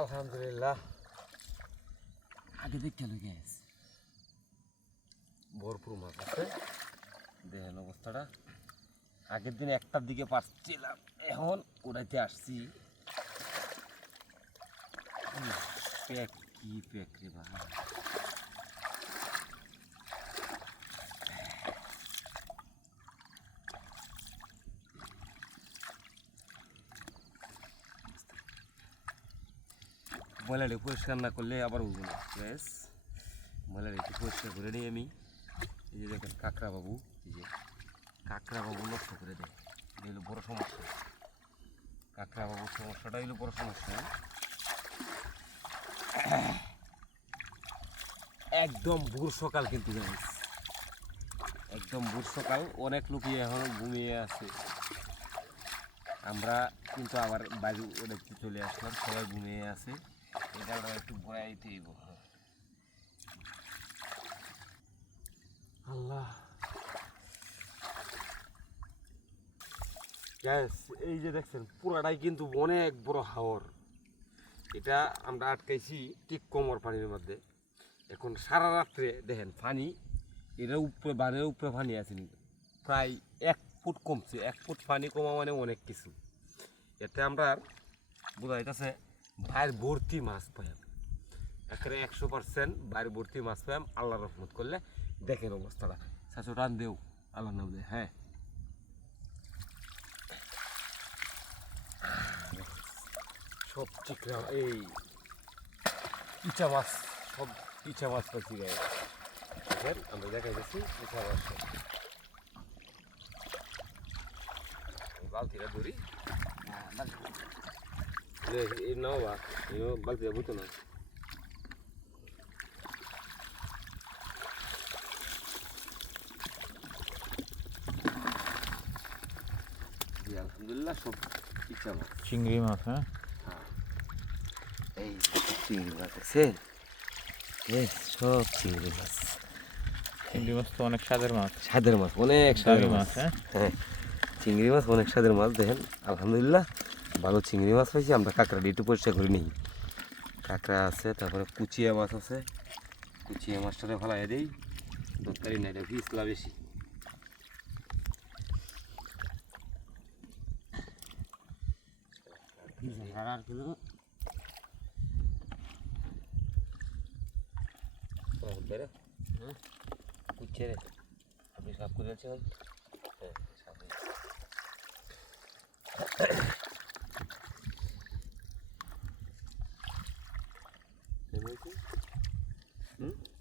আলহামদুলিল্লাহ। আগে দেখতে গ্যাস ভরপুর মাছ আছে। দেখেন অবস্থাটা। আগের দিন একটার দিকে পাচ্ছিলাম এখন উড়াইতে আসছি। প্যাক কি প্যাক রে ভাই। ময়লাটা পরিষ্কার না করলে আবার উঠবো না। ব্যাস, ময়লাটা একটু পরিষ্কার করে নিই আমি। এই যে দেখেন কাঁকড়া বাবু এই যে কাঁকড়া বাবু নষ্ট করে দেয় এটা হলো বড় সমস্যা। কাঁকড়া বাবুর সমস্যাটা হলো বড় সমস্যা। একদম ভোর সকাল কিন্তু guys। একদম ভোর সকাল, অনেক লোকই এখন ঘুমিয়ে আছে। আমরা কিন্তু আবার বাড়ি চলে আসলাম, সবাই ঘুমিয়ে আছে। এটা একটু বয়াইতে আল্লাহ। গ্যাস এই যে দেখছেন, পুরাটাই কিন্তু অনেক বড় হাওর। এটা আমরা আটকাইছি ঠিক কোমর পানির মধ্যে। এখন সারা রাত্রে দেখেন পানি এটা উপরে বানের উপরে পানি আছে প্রায় এক ফুট কমছে, এক ফুট পানি কমা মানে অনেক কিছু। এতে আমরা বোঝা যাইতেছে বাইর ভর্তি মাছ পাইম একেবারে একশো পার্সেন্ট বাইর ভর্তি মাছ পাইম আল্লাহ রহমত করলে। দেখেন অবস্থাটা। শাশু টান দেও আল্লাহ নাম দে হ্যাঁ। সব চিকরা এই ইচা মাছ, সব ইচা মাছ পাইছি গায়ে। দেখেন, আমরা দেখাই যাচ্ছি ইচা মাছ সব। বালতিটা ধরি। নাও বা এই বুঝতো না আলহামদুলিল্লাহ সব ইচ্ছা মাছ চিংড়ি মাছ হ্যাঁ এই চিংড়ি মাছ দেখছেন এই সব চিংড়ি মাছ চিংড়ি মাছ তো অনেক স্বাদের মাছ। স্বাদের মাছ অনেক স্বাদের মাছ। মাছ হ্যাঁ? হ্যাঁ চিংড়ি মাছ অনেক স্বাদের মাছ দেখেন আলহামদুলিল্লাহ। ভালো চিংড়ি মাছ হয়েছে আমরা কাঁকড়া একটু পরিষ্কার করে নিই। কাঁকড়া আছে, তারপরে কুচিয়া মাছ আছে। কুচিয়া মাছটারে ফেলাই দিই দরকারি না এটা পিছলা বেশি। কুচিয়া রে আপনি সাফ করে আছেন হ্যাঁ সাফ